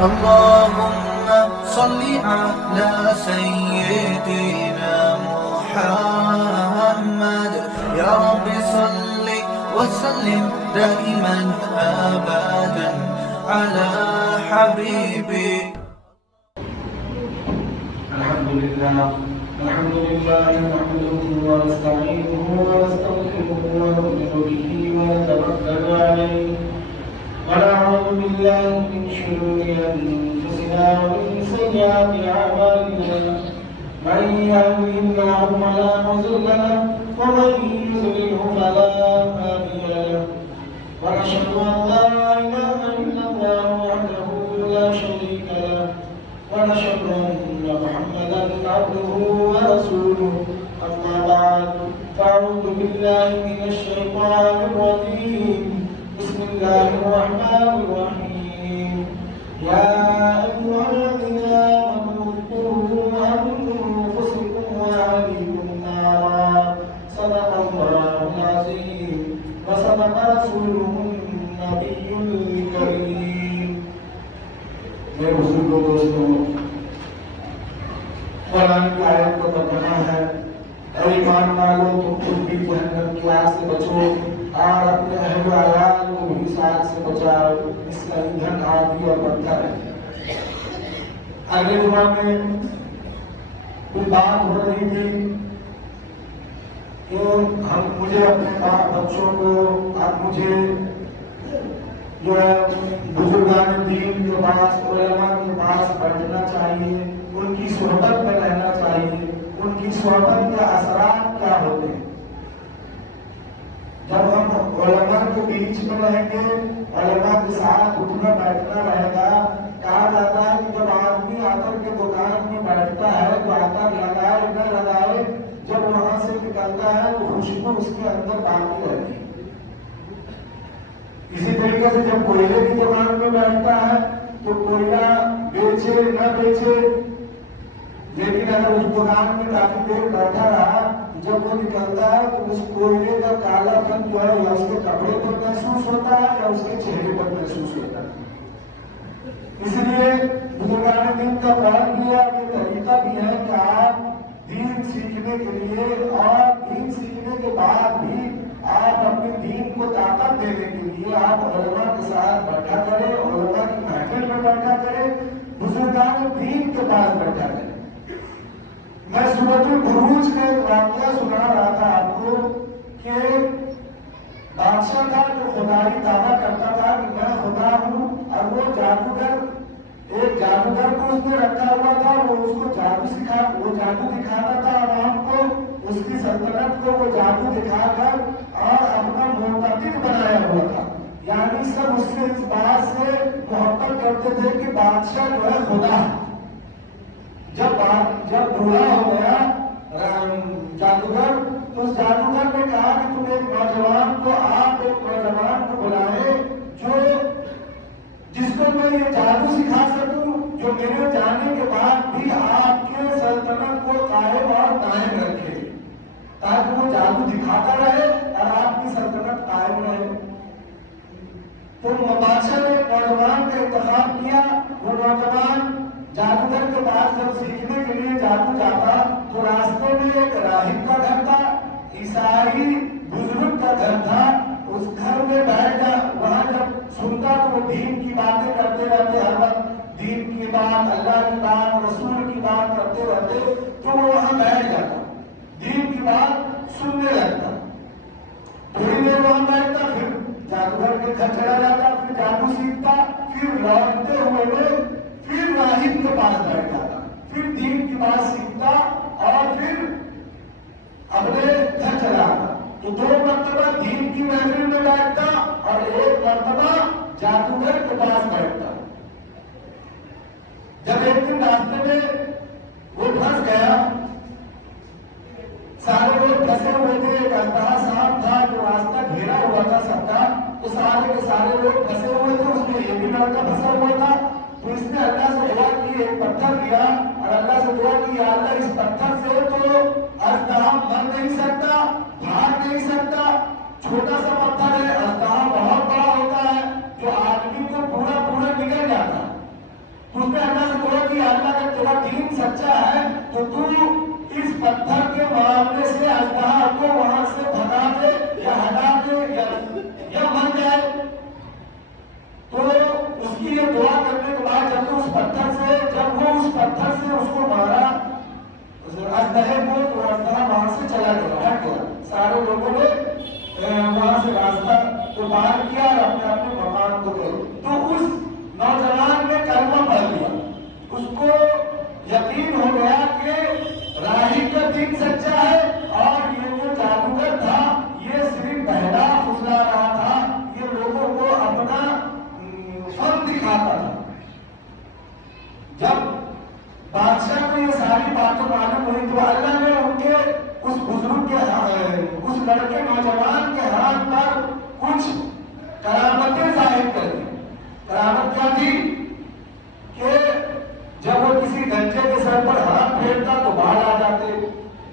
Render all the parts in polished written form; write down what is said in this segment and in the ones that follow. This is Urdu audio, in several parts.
اللهم صل على سيدنا محمد يا رب صل وسلم دائما أبدا على حبيبي. الحمد لله نحمده ونستعينه ونستغفره ونؤمن به ونتوكل عليه ونعوذ بالله من شرور أنفسنا ومن سيئات أعمالنا من يهده الله فلا مضل له ومن يضلله فلا هادي له ونشهد أن لا إله إلا الله وحده لا شريك له ونشهد أن محمدا عبده ورسوله أما بعد فأعوذ بالله من الشيطان الرجيم بسم الله الرحمن الرحيم يا أيها الذين آمنوا قوا أنفسكم وأهليكم نارا صدق الله العظيم وصدق رسوله النبي الكريم. میرے بزرگوں دوستوں، قرآن کی آیت کو ترجمہ ہے، اے ایمان والو تم خود بھی جہنم کی آگ سے بچو اور اپنے اہل و عیال کو بھی اس آگ سے بچاؤ، اس کا ایندھن آگی اور پتھر ہے. اگلے جمعہ میں کوئی بات ہو رہی تھی کہ مجھے اپنے بچوں کو اب مجھے جو ہے بزرگان دین کے پاس، علماء کے پاس بیٹھنا چاہیے، ان کی صحبت میں رہنا چاہیے. ان کی صحبت کے اثرات کیا ہوتے ہیں؟ جب ہم علماء کے بیچ میں رہیں گے، علماء کے ساتھ اٹھنا بیٹھنا رہے گا. کہا جاتا ہے کہ جب آدمی آ کر کے دکان میں بیٹھتا ہے تو آتا لگائے نہ لگائے، جب وہاں سے نکلتا ہے تو خوشبو اس کے اندر باقی رہتی ہے. اسی طریقے سے جب کوئلے کی دکان میں بیٹھتا ہے تو کوئلہ بیچے نہ بیچے، لیکن اگر اس دکان میں کافی دیر بیٹھا رہا، جب وہ نکلتا ہے تو اس کوئلے کا کالا پن جو ہے یا اس کے کپڑے پر محسوس ہوتا ہے یا اس کے چہرے پر محسوس ہوتا ہے. اس لیے بزرگان دین کا بیان کیا کہ طریقہ بھی ہے کہ آپ دین سیکھنے کے لیے اور دین سیکھنے کے بعد بھی آپ اپنے دین کو طاقت دینے کے لیے آپ علماء کے ساتھ بیٹھا کریں، علماء کی محفل میں بیٹھا کریں، بزرگان دین کے پاس بیٹھا کریں. میں سورۃ البروج کا ایک واقعہ سنا رہا تھا آپ کو کہ بادشاہ تھا جو خدائی دعویٰ کرتا تھا کہ میں خدا ہوں، اور وہ جادوگر، ایک جادوگر کو اس نے رکھا ہوا تھا، وہ اس کو جادو دکھاتا تھا عوام کو، اس کی سلطنت کو وہ جادو دکھا کر اور اپنا معتقد بنایا ہوا تھا. یعنی سب اس سے اس بات سے محبت کرتے تھے کہ بادشاہ جو ہے خدا ہے. جب بوڑھا ہو گیا جادوگر تو اس جادوگر نے کہا کہ تم ایک نوجوان کو بلائے جس کو میں یہ جادو سکھا سکوں، جو میرے جانے کے بعد بھی آپ کے سلطنت کو قائم اور دائم رکھے، تاکہ وہ جادو دکھاتا رہے اور آپ کی سلطنت قائم رہے. تو بادشاہ نے ایک نوجوان کا انتخاب کیا. وہ نوجوان جادوگر کے پاس جب سیکھنے کے لیے جادو جاتا تو راستے میں ایک راہب کا گھر تھا، عیسائی بزرگ کا گھر تھا. اس گھر میں بیٹھ جا، وہاں جب سنتا تو وہ دین کی باتیں کرتے رہتے، ہر وقت دین کی بات، اللہ کی بات، رسول کی بات کرتے رہتے، تو وہ وہاں بیٹھ جاتا، دین کی بات سننے لگتا. تھوڑی دیر وہاں بیٹھتا، پھر جادوگر کے گھر چلا جاتا، پھر جادو سیکھتا، پھر لوٹتے ہوئے پھر راہب کے پاس بیٹھ جاتا، پھر دین کی بات سیکھتا اور پھر اپنے گھر چلا آتا. تو 2 مرتبہ دین کی محفل میں بیٹھتا اور 1 مرتبہ جادوگر کے پاس بیٹھتا. جب ایک دن راستے میں وہ پھنس گیا، سارے لوگ پھنسے ہوئے تھے، ایک اژدہا صاحب تھا جو راستہ گھیرا ہوا تھا سب کا، تو سارے کے سارے لوگ پھنسے ہوئے تھے، اس میں یہ بھی لڑکا پھنسا ہوا تھا. تو اس نے اللہ سے دعا کی، ایک پتھر لیا اور اللہ سے دعا کی، یا اللہ اس پتھر سے تو اژدہا مر نہیں سکتا، بھاگ نہیں سکتا، چھوٹا سا پتھر ہے، اژدہا بہت بڑا ہوتا ہے جو آدمی کو پورا نگل جاتا. کہ اللہ کا تیرا دین سچا ہے تو تو اس پتھر کے معاملے سے اژدہا کو وہاں سے بھگا دے یا ہٹا دے یا مر جائے. تو اس کی یہ دعا کرنے کے بعد جب وہ اس پتھر سے اس کو مارا اژدہے کو، تو اژدہا وہاں سے چلا گیا، ہٹ گیا. سارے لوگوں نے وہاں سے راستہ کو پار کیا اور اپنے اپنے مقام کو گئے. تو اس نوجوان نے کلمہ پڑھ لیا. اس کو یقین ہو گیا کہ راہب کا دین سچا ہے اور یہ جو جادوگر تھا یہ صرف بہلا پھسلا رہا تھا، یہ لوگوں کو اپنا فن دکھاتا تھا. جب بادشاہ کو یہ ساری باتیں معلوم ہوئی تو اللہ نے ان کے اس بزرگ کے اس لڑکے نوجوان کے ہاتھ پر کچھ کرامتیں ظاہر کر دی. کرامت کیا تھی کہ جب وہ کسی گنجے کے سر پر ہاتھ پھیرتا تو بال آ جاتے،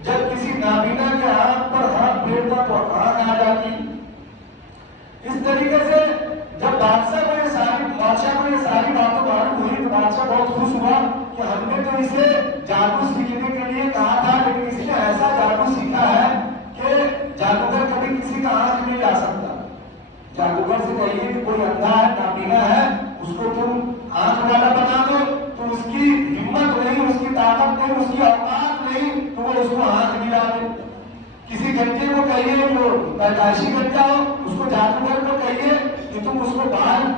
جب کسی نابینا کے ہاتھ پر ہاتھ پھیرتا تو آنکھ آ جاتی. اس طریقے سے جب بادشاہ کو یہ ساری باتیں معلوم ہوئی تو بادشاہ بہت خوش ہوا کہ ہم نے تو اسے جادو سیکھنے کے لیے کہا تھا، لیکن اس نے ایسا جادو سیکھا ہے کہ جادوگر کبھی کسی کا آنکھ نہیں لا سکتا. جادوگر سے کہیے کہ کوئی اندھا ہے، نابینا ہے، اس کو تم آنکھ والا بنا دو تو اس کی ہمت نہیں، اس کی طاقت نہیں، اس کی اوقات نہیں تو وہ اس کو آنکھ نہیں لا دے. کسی گنجے کو کہیے جو پیدائشی گنجا ہو، اس کو جادوگر کو کہیے کہ تم اس کو بال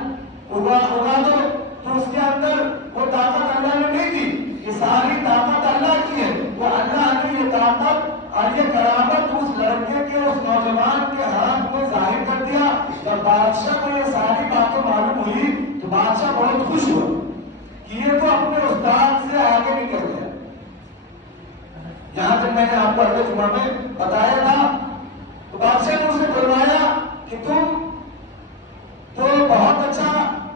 اگا دو تو اس کے اندر وہ طاقت اللہ نے نہیں دی. یہ ساری طاقت اللہ کی ہے. وہ اللہ نے یہ طاقت اور یہ کرامت اس لڑکے کے، اس نوجوان کے ہاتھ میں ظاہر کر دیا. جب بادشاہ کو یہ ساری باتیں معلوم ہوئی تو بادشاہ بہت خوش ہوا کہ یہ تو اپنے استاد سے آگے نکل گیا. جہاں تک میں نے آپ کو اگلے جمعہ میں بتایا تھا تو بادشاہ نے اسے بلوایا کہ تم تو بہت اچھا،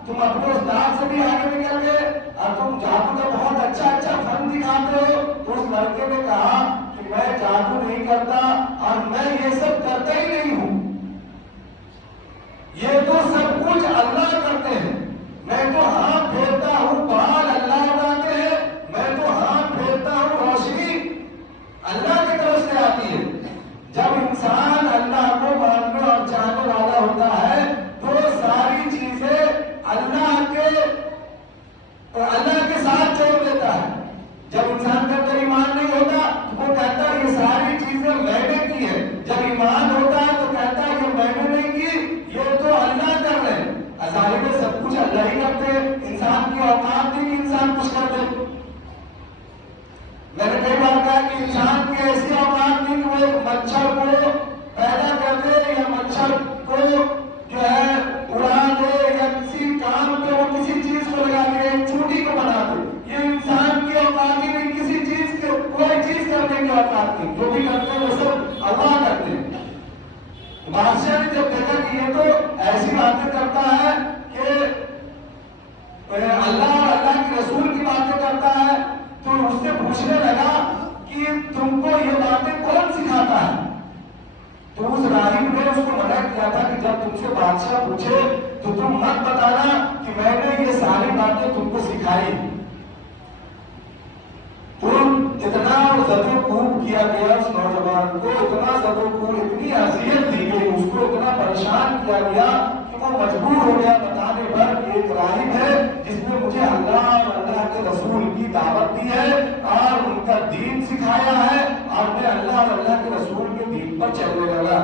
تم اپنے استاد سے بھی آگے نکل گئے اور تم جادو کا بہت اچھا فن دکھاتے ہو. تو اس لڑکے نے کہا کہ میں جادو نہیں کرتا اور میں یہ سب کرتا ہی نہیں ہوں، یہ تو سب کچھ اللہ کرتے ہیں. میں تو ہاتھ پھیرتا ہوں بال اللہ اگاتے ہیں، میں تو ہاتھ پھیرتا ہوں روشنی اللہ کی طرف سے آتی ہے. جب انسان اللہ کو ماننے اور چاہنے والا ہوتا ہے تو ساری چیزیں اللہ کے ساتھ جوڑ دیتا ہے. جب انسان کا اندر ایمان نہیں ہوتا تو وہ کہتا ہے یہ ساری چیزیں میں نے کی ہے. جب ایمان ہوتا ہے تو کہتا ہے یہ میں نے نہیں کی، یہ تو اللہ کر رہے ہیں. ظاہر میں سب کچھ اللہ ہی کرتے ہیں. انسان کی اوقات نہیں کہ انسان کچھ کر دے. میں نے کئی بار کہا کہ انسان کی ایسی اوقات نہیں کہ وہ ایک مچھر کو پیدا کر دے یا مچھر کو جو ہے اڑا دے یا کسی کام پہ وہ کسی چیز کو لگا دے، ایک چوٹی کو بنا دے. یہ انسان کی اوقات ہی نہیں، کسی چیز کے کوئی چیز کرنے کی اوقات نہیں. جو بھی کرتے ہیں وہ سب اللہ کرتے ہیں. بادشاہ نے جب دیکھا کہ یہ تو ایسی باتیں کرتا ہے کہ اللہ کی رسول کی باتیں کرتا ہے تو اس سے پوچھنے لگا کہ تم کو یہ باتیں کون سکھاتا ہے. تو اس راہب نے اس کو منع کیا تھا کہ جب تم سے بادشاہ پوچھے تو تم مت بتانا کہ میں نے یہ ساری باتیں تم کو سکھائی. تو اتنا زد و کوب کیا گیا اس نوجوان کو، اتنا زد و کوب، اتنی اذیت دی گئی اس کو، اتنا پریشان کیا گیا کہ وہ مجبور ہو گیا بتانے پر کہ ایک راہب ہے جس نے مجھے اللہ اور اللہ کے رسول کی دعوت دی ہے اور ان کا دین سکھایا ہے اور میں اللہ اور اللہ کے رسول کے دین پر چلنے لگا.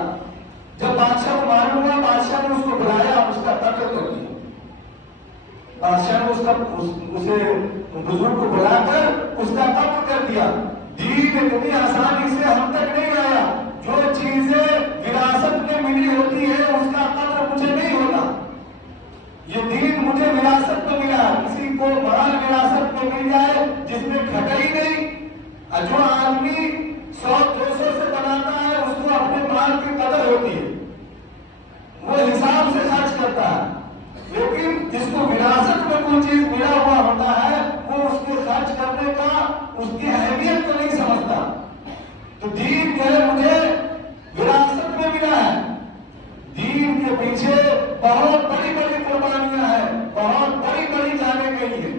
جب بادشاہ کو معلوم ہوا بادشاہ نے اس کو بلایا اور اس کا قتل کر دیا. بادشاہ نے اسے بزرگ کو بلا کر اس کا قتل کر دیا. دین اتنی آسانی سے ہم تک نہیں آیا. جو چیزیں وراثت میں ملی ہوتی ہے اس کا قدر مجھے نہیں ہوتا. یہ دین مجھے وراثت میں ملا. کسی کو مال وراثت میں مل جائے جس میں کھٹائی نہیں، جو آدمی 100-200 سے بناتا ہے اس کو اپنے مال کی قدر ہوتی ہے، وہ حساب سے خرچ کرتا ہے. لیکن جس کو وراثت میں کوئی چیز ملا ہوا ہوتا ہے وہ اس کے خرچ کرنے کا، اس کی اہمیت کو نہیں سمجھتا. تو دین جو ہے مجھے وراثت میں ملا ہے. دین کے پیچھے بہت بڑی بڑی قربانیاں ہیں، بہت بڑی بڑی جانیں گئی ہیں.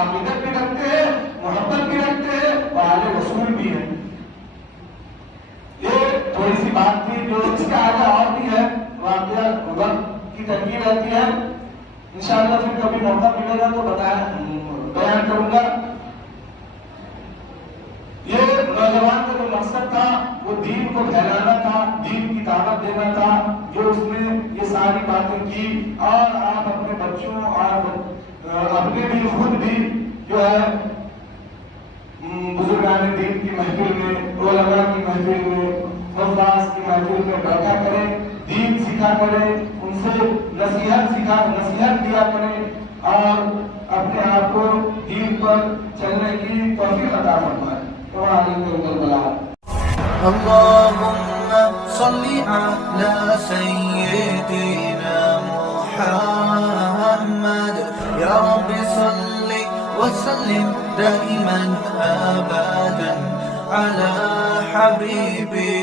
عقیدت بھی رکھتے ہیں، محبت بھی رکھتے ہیں، اور آل رسول بھی ہیں۔ یہ تھوڑی سی بات تھی، جو اس کے آگے اور بھی ہے واقعہ، وقت کی تنگی رہتی ہے، انشاءاللہ پھر کبھی موقع ملے گا تو بیان کروں گا۔ یہ نوجوان کا جو مقصد تھا وہ دین کو پھیلانا تھا، دین کی دعوت دینا تھا، جو اس نے یہ ساری باتیں کی، اور آپ اپنے بچوں اور اپنے بھی خود بھی جو ہے بزرگان دین کی محفل میں، علماء کی محفل میں، وعظ کی محفل میں بیٹھا کریں، دین سیکھا کریں، ان سے نصیحت دیا کریں، اور اپنے آپ کو دین پر چلنے کی توفیق عطا فرمائے۔ اللهم صل على سيدنا محمد يا رب صل وسلم دائما أبدا على حبيبي